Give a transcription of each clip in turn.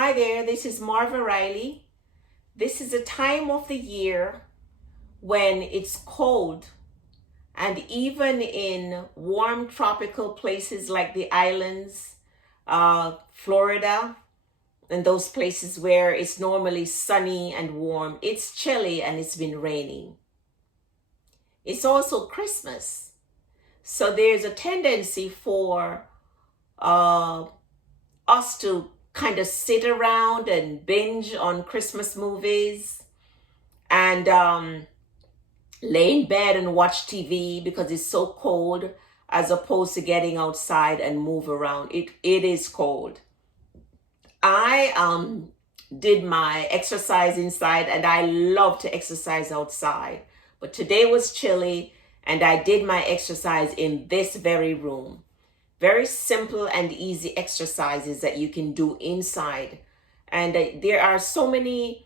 Hi there, this is Marva Riley. This is a time of the year when it's cold, and even in warm tropical places like the islands, Florida, and those places where it's normally sunny and warm, it's chilly and it's been raining. It's also Christmas. So there's a tendency for us to kind of sit around and binge on Christmas movies and lay in bed and watch TV because it's so cold, as opposed to getting outside and move around. It is cold. I did my exercise inside, and I love to exercise outside. But today was chilly, and I did my exercise in this very room. Very simple and easy exercises that you can do inside. And there are so many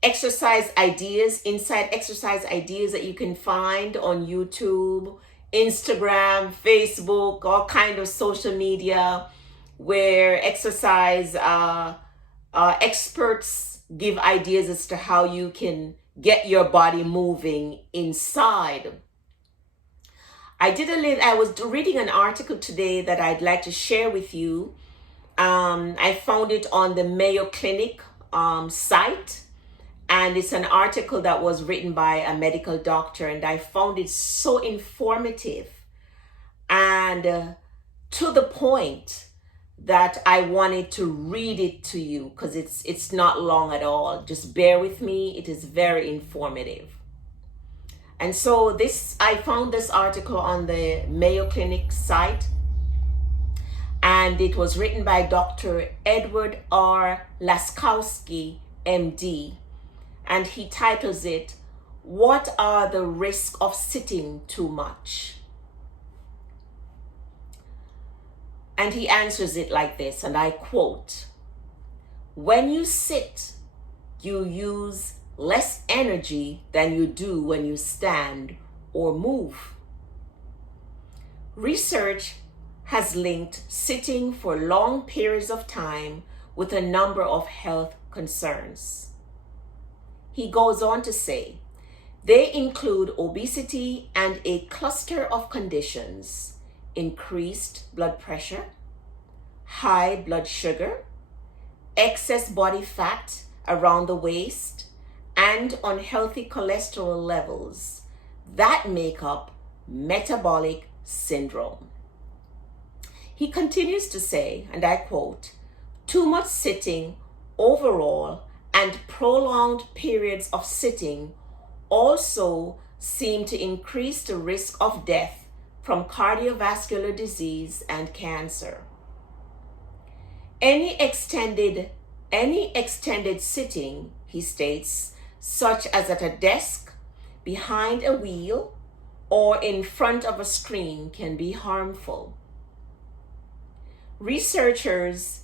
exercise ideas, inside exercise ideas that you can find on YouTube, Instagram, Facebook, all kind of social media where exercise experts give ideas as to how you can get your body moving inside. I was reading an article today that I'd like to share with you. I found it on the Mayo Clinic site, and it's an article that was written by a medical doctor, and I found it so informative and to the point that I wanted to read it to you because it's not long at all. Just bear with me. It is very informative. And so I found this article on the Mayo Clinic site, and it was written by Dr. Edward R. Laskowski, MD, and he titles it, "What are the risks of sitting too much?" And he answers it like this, and I quote, "When you sit, you use less energy than you do when you stand or move." Research has linked sitting for long periods of time with a number of health concerns. He goes on to say, they include obesity and a cluster of conditions: increased blood pressure, high blood sugar, excess body fat around the waist, and unhealthy cholesterol levels that make up metabolic syndrome. He continues to say, and I quote, "Too much sitting overall and prolonged periods of sitting also seem to increase the risk of death from cardiovascular disease and cancer. Any extended sitting," he states, "such as at a desk, behind a wheel, or in front of a screen can be harmful." Researchers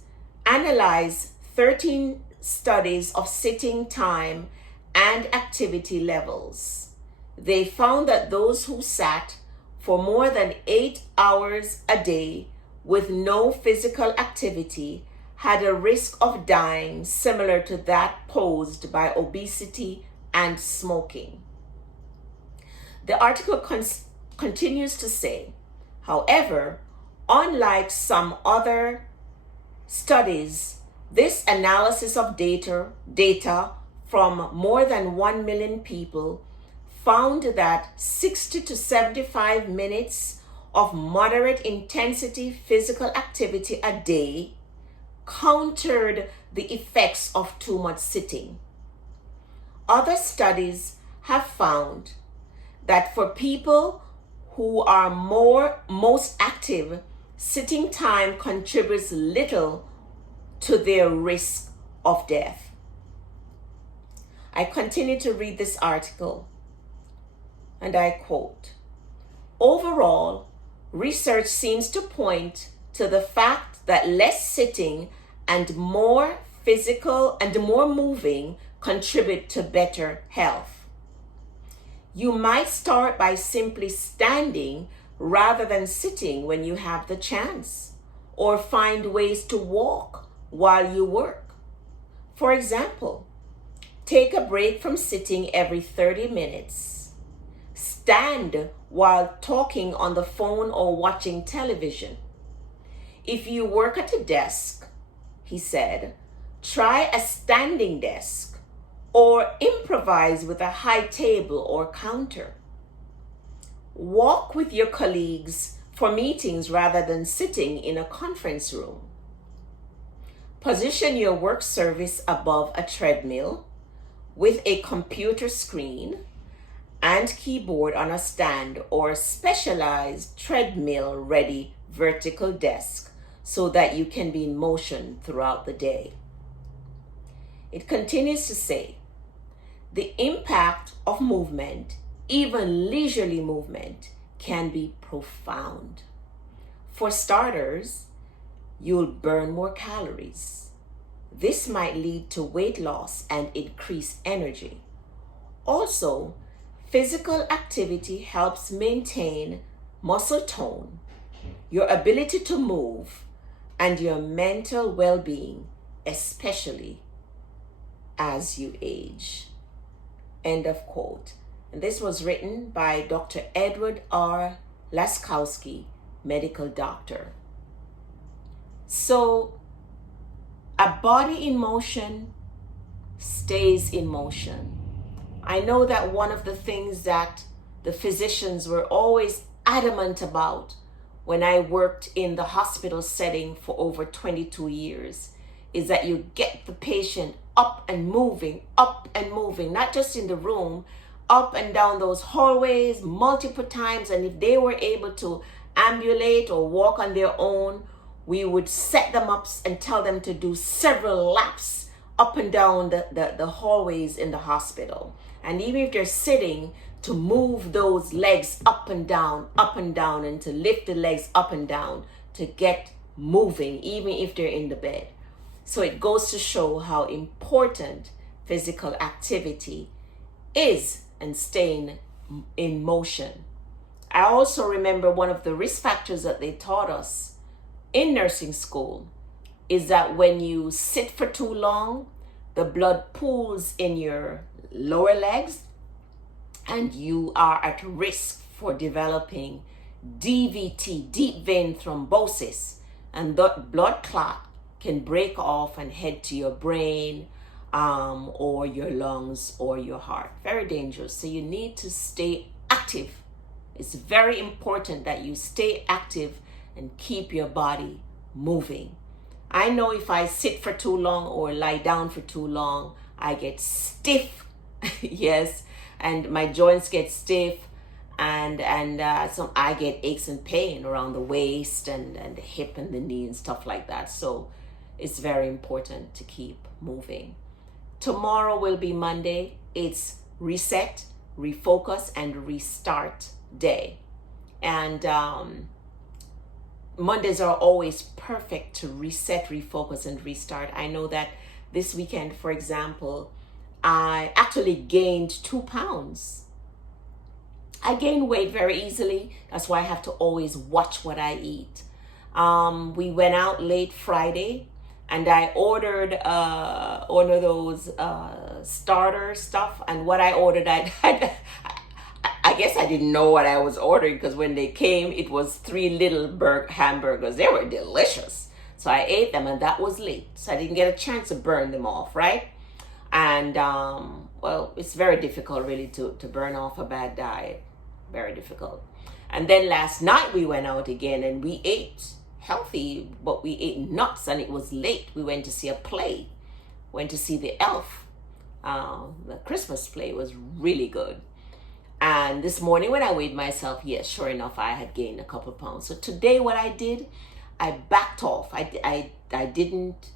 analyzed 13 studies of sitting time and activity levels. They found that those who sat for more than 8 hours a day with no physical activity had a risk of dying similar to that posed by obesity and smoking. The article continues to say, however, unlike some other studies, this analysis of data from more than 1 million people found that 60 to 75 minutes of moderate intensity physical activity a day countered the effects of too much sitting. Other studies have found that for people who are most active, sitting time contributes little to their risk of death. I continue to read this article, and I quote, "Overall, research seems to point to the fact that less sitting and more physical and more moving contribute to better health. You might start by simply standing rather than sitting when you have the chance, or find ways to walk while you work. For example, take a break from sitting every 30 minutes. Stand while talking on the phone or watching television. If you work at a desk, he said, try a standing desk or improvise with a high table or counter. Walk with your colleagues for meetings rather than sitting in a conference room. Position your work surface above a treadmill with a computer screen and keyboard on a stand or specialized treadmill-ready vertical desk so that you can be in motion throughout the day. It continues to say, the impact of movement, even leisurely movement, can be profound. For starters, you'll burn more calories. This might lead to weight loss and increased energy. Also, physical activity helps maintain muscle tone, your ability to move, and your mental well-being, especially as you age. End of quote. And this was written by Dr. Edward R. Laskowski, medical doctor. So, a body in motion stays in motion. I know that one of the things that the physicians were always adamant about when I worked in the hospital setting for over 22 years is that you get the patient up and moving, not just in the room, up and down those hallways multiple times. And if they were able to ambulate or walk on their own, we would set them up and tell them to do several laps up and down the hallways in the hospital. And even if they're sitting, to move those legs up and down, and to lift the legs up and down to get moving, even if they're in the bed. So it goes to show how important physical activity is and staying in motion. I also remember one of the risk factors that they taught us in nursing school is that when you sit for too long, the blood pools in your lower legs and you are at risk for developing DVT, deep vein thrombosis, and that blood clot can break off and head to your brain or your lungs or your heart. Very dangerous. So you need to stay active. It's very important that you stay active and keep your body moving. I know if I sit for too long or lie down for too long, I get stiff. Yes, and my joints get stiff, and so I get aches and pain around the waist and the hip and the knee and stuff like that. So it's very important to keep moving. Tomorrow will be Monday. It's reset, refocus, and restart day. And Mondays are always perfect to reset, refocus, and restart. I know that this weekend, for example, I actually gained 2 pounds. I gain weight very easily. That's why I have to always watch what I eat. We went out late Friday and I ordered one of those starter stuff. And what I ordered, I guess I didn't know what I was ordering, because when they came, it was 3 little hamburgers. They were delicious. So I ate them, and that was late. So I didn't get a chance to burn them off, right? And, well, it's very difficult really to burn off a bad diet. Very difficult. And then last night we went out again and we ate healthy, but we ate nuts, and it was late. We went to see a play. Went to see the Elf. The Christmas play was really good. And this morning when I weighed myself, yes, sure enough, I had gained a couple pounds. So today what I did, I backed off. I didn't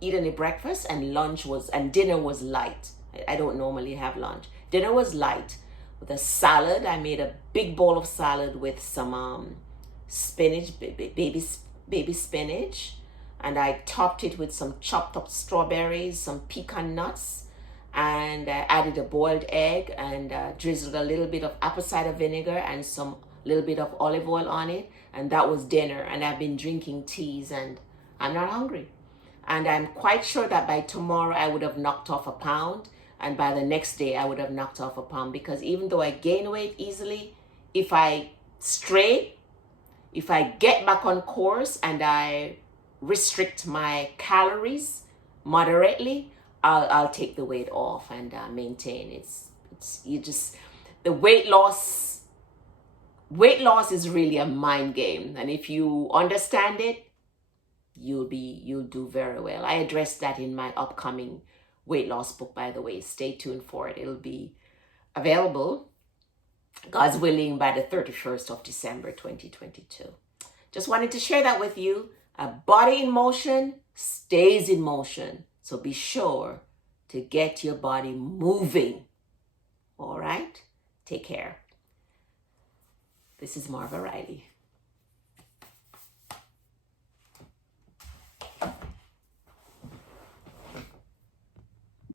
eat any breakfast, and dinner was light. I don't normally have lunch. Dinner was light with a salad. I made a big bowl of salad with some spinach, baby spinach, and I topped it with some chopped up strawberries, some pecan nuts, and I added a boiled egg and drizzled a little bit of apple cider vinegar and some little bit of olive oil on it, and that was dinner. And I've been drinking teas and I'm not hungry. And I'm quite sure that by tomorrow I would have knocked off a pound. And by the next day I would have knocked off a pound. Because even though I gain weight easily, if I stray, if I get back on course and I restrict my calories moderately, I'll take the weight off and maintain. It's you just, the weight loss is really a mind game. And if you understand it, you'll do very well. I addressed that in my upcoming weight loss book, by the way. Stay tuned for it. It'll be available, God's willing, by the 31st of December 2022. Just wanted to share that with you. A body in motion stays in motion. So be sure to get your body moving. All right? Take care. This is Marva Riley.